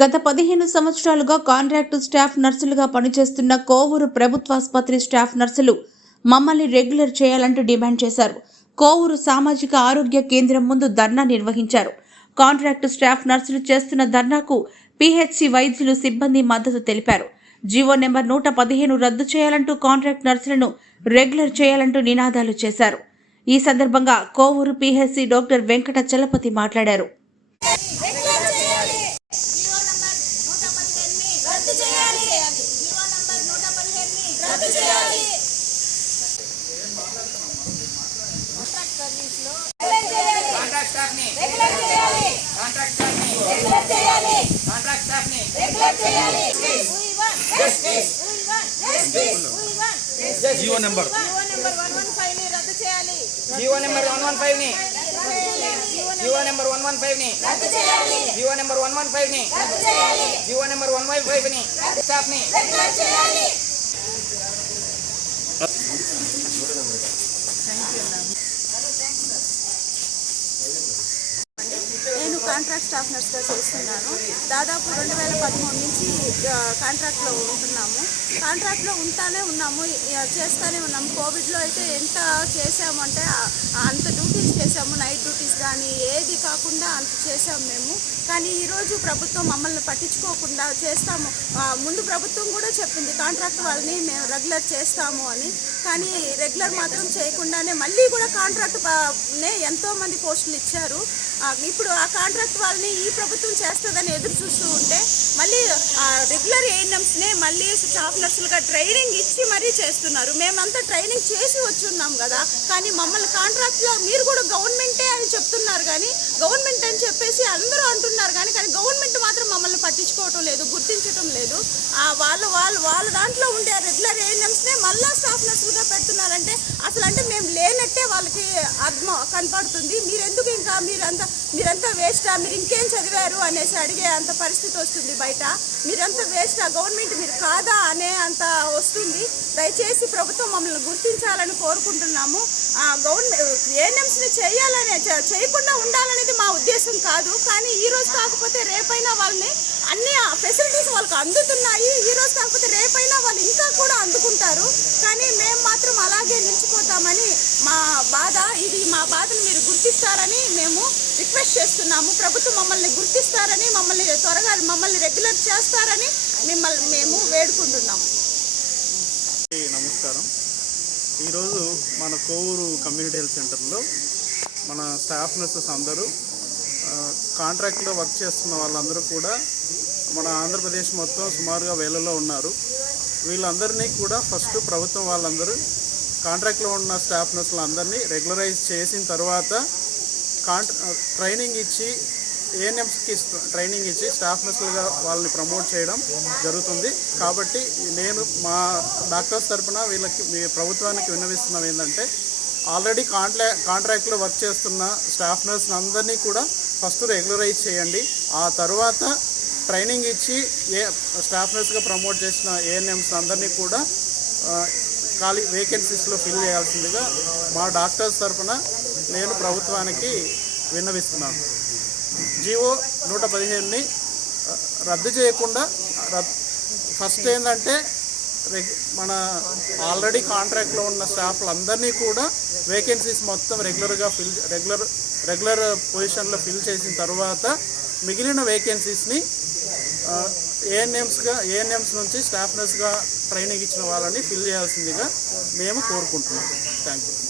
గత 15 సంవత్సరాలుగా contract staff నర్సులుగా పనిచేస్తున్న కోవూరు ప్రభుత్వాసుపత్రి స్టాఫ్ నర్సులు మమ్మల్ని రెగ్యులర్ చేయాలంటూ డిమాండ్ చేశారు. కోవూరు సామాజిక ఆరోగ్య కేంద్రం ముందు ధర్నా నిర్వహించారు. కాంట్రాక్టు స్టాఫ్ నర్సులు చేస్తున్న ధర్నాకు పిహెచ్సి వైద్యులు సిబ్బంది మద్దతు తెలిపారు. జీవో నెంబర్ 115 రద్దు చేయాలంటూ కాంట్రాక్ట్ నర్సులను రెగ్యులర్ చేయాలంటూ నినాదాలు చేశారు. ఈ సందర్భంగా కోవూరు పిహెచ్సి డాక్టర్ వెంకట చలపతి మాట్లాడారు. జీవో నెంబర్ 115 ని రద్దు చేయాలి. జీవో నెంబర్ 115 ని జీవో నెంబర్ 115 ని రద్దు చేయాలి. జీవో నెంబర్ 115 ని రద్దు చేయాలి. జీవో నెంబర్ 115 ని స్టాఫ్ ని రెగ్యులర్ చేయాలి. నేను కాంట్రాక్ట్ స్టాఫ్ నర్స్గా చేస్తున్నాను. దాదాపు 2013 నుంచి కాంట్రాక్ట్లో ఉంటున్నాము. కాంట్రాక్ట్లో చేస్తూనే ఉన్నాము. కోవిడ్లో అయితే ఎంత చేసామంటే అంత డ్యూటీస్ చేసాము. నైట్ డ్యూటీస్ కానీ ఏది కాకుండా అంత చేసాము మేము. కానీ ఈరోజు ప్రభుత్వం మమ్మల్ని పట్టించుకోకుండా చేస్తాము. ముందు ప్రభుత్వం కూడా చెప్పింది కాంట్రాక్ట్ వాళ్ళని మేము రెగ్యులర్ చేస్తాము అని. కానీ రెగ్యులర్ మాత్రం చేయకుండానే మళ్ళీ కూడా కాంట్రాక్ట్నే ఎంతోమంది పోస్టులు ఇచ్చారు. ఇప్పుడు ఆ కాంట్రాక్ట్ వాళ్ళని ఈ ప్రభుత్వం చేస్తుందని ఎదురు చూస్తూ ఉంటే మళ్ళీ రెగ్యులర్ ఏఎన్ఎంస్నే మళ్ళీ స్టాఫ్ నర్సులుగా ట్రైనింగ్ ఇచ్చి మరీ చేస్తున్నారు. మేమంతా ట్రైనింగ్ చేసి వచ్చున్నాం కదా. కానీ మమ్మల్ని కాంట్రాక్ట్లో మీరు కూడా గవర్నమెంటే అని చెప్తున్నారు. కానీ గవర్నమెంట్ అని చెప్పేసి అందరూ అంటున్నారు. కానీ గవర్నమెంట్ మాత్రం మమ్మల్ని పట్టించుకోవటం లేదు, గుర్తించటం లేదు. వాళ్ళ దాంట్లో ఉండే రెగ్యులర్ ఏఎన్ఎంస్నే మళ్ళీ స్టాఫ్ నర్సులుగా పెడుతున్నారంటే అసలు అంటే మేము లేనట్టే వాళ్ళకి అర్థం కనపడుతుంది. మీరెందుకు ఇంకా మీరంతా వేస్టా, మీరు ఇంకేం చదివారు అనేసి అడిగే అంత పరిస్థితి వస్తుంది. బయట మీరంతా వేస్టా, గవర్నమెంట్ మీరు కాదా అనే అంత వస్తుంది. దయచేసి ప్రభుత్వం మమ్మల్ని గుర్తించాలని కోరుకుంటున్నాము. గవర్నమెంట్ ఏఎన్ఎంస్ని చేయకుండా ఉండాలనేది మా ఉద్దేశం కాదు. కానీ ఈ రోజు కాకపోతే రేపైనా వాళ్ళని అన్ని ఫెసిలిటీస్ వాళ్ళకి అందుతున్నాయి. ఈ రోజు కాకపోతే రేపైనా వాళ్ళు ఇంకా కూడా అందుకుంటారు. కానీ మేము మాత్రం అలాగే నిలిచిపోతామని మా బాధ. మా బాధను మీరు గుర్తిస్తారని మేము రిక్వెస్ట్ చేస్తున్నాము. ప్రభుత్వం మమ్మల్ని గుర్తిస్తారని, త్వరగా మమ్మల్ని రెగ్యులర్ చేస్తారని మేము వేడుకుంటున్నాము. నమస్కారం. ఈరోజు మన కోవూరు కమ్యూనిటీ హెల్త్ సెంటర్లో మన స్టాఫ్ నర్సెస్ అందరూ కాంట్రాక్ట్లో వర్క్ చేస్తున్న వాళ్ళందరూ కూడా మన ఆంధ్రప్రదేశ్ మొత్తం సుమారుగా వేలలో ఉన్నారు. వీళ్ళందరినీ కూడా ఫస్ట్ ప్రభుత్వం వాళ్ళందరూ కాంట్రాక్ట్లో ఉన్న స్టాఫ్ నర్సులు అందరినీ రెగ్యులరైజ్ చేసిన తర్వాత ట్రైనింగ్ ఇచ్చి ఏఎన్ఎంస్కి ట్రైనింగ్ ఇచ్చి స్టాఫ్ నర్సులుగా వాళ్ళని ప్రమోట్ చేయడం జరుగుతుంది. కాబట్టి నేను మా డాక్టర్స్ తరఫున వీళ్ళకి మీ ప్రభుత్వానికి విన్నవిస్తున్నాం ఏంటంటే ఆల్రెడీ కాంట్రాక్ట్లో వర్క్ చేస్తున్న స్టాఫ్ నర్సులు అందరినీ కూడా ఫస్ట్ రెగ్యులరైజ్ చేయండి. ఆ తర్వాత ట్రైనింగ్ ఇచ్చి స్టాఫ్ నర్స్గా ప్రమోట్ చేసిన ఏఎన్ఎంస్ అందరినీ కూడా ఖాళీ వేకెన్సీస్లో ఫిల్ చేయాల్సిందిగా మా డాక్టర్స్ తరఫున నేను ప్రభుత్వానికి విన్నవిస్తున్నాను. జీవో 115ని రద్దు చేయకుండా ఫస్ట్ ఏంటంటే మన ఆల్రెడీ కాంట్రాక్ట్లో ఉన్న స్టాఫ్లందరినీ కూడా వేకెన్సీస్ మొత్తం రెగ్యులర్ పొజిషన్లో ఫిల్ చేసిన తర్వాత మిగిలిన వేకెన్సీస్ని ఏఎన్ఎంస్ నుంచి స్టాఫ్ నర్స్గా ట్రైనింగ్ ఇచ్చిన వాళ్ళని ఫిల్ చేయాల్సిందిగా మేము కోరుకుంటున్నాం. Thank you.